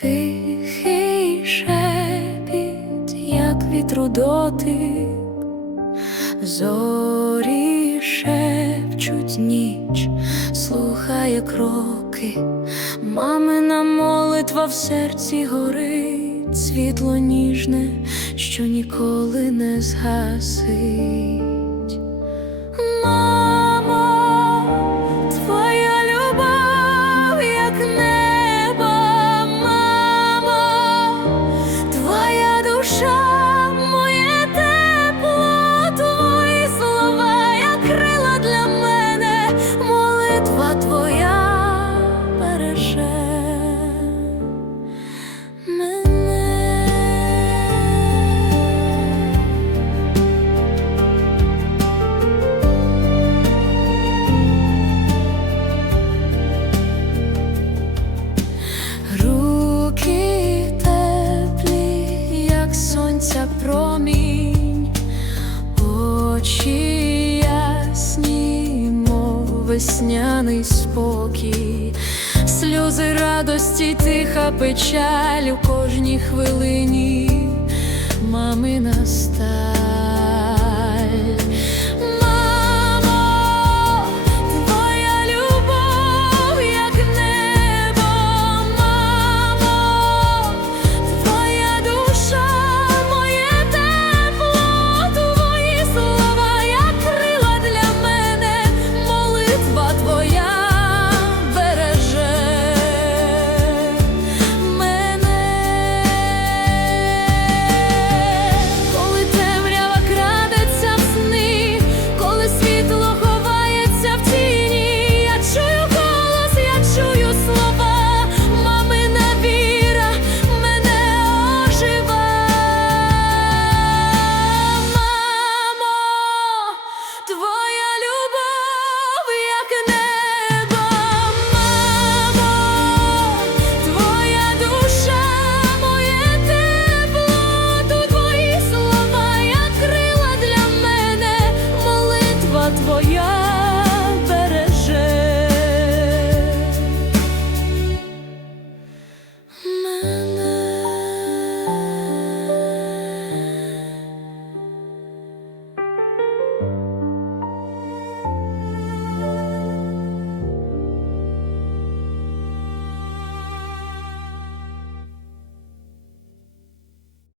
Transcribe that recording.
Тихий шепіт, як вітру дотик, зорі шепчуть ніч, слухає кроки, мамина молитва в серці горить, світло ніжне, що ніколи не згасить. Очі ясні, мов весняний спокій, сльози радості, тиха печаль у кожній хвилині, мамина сталь.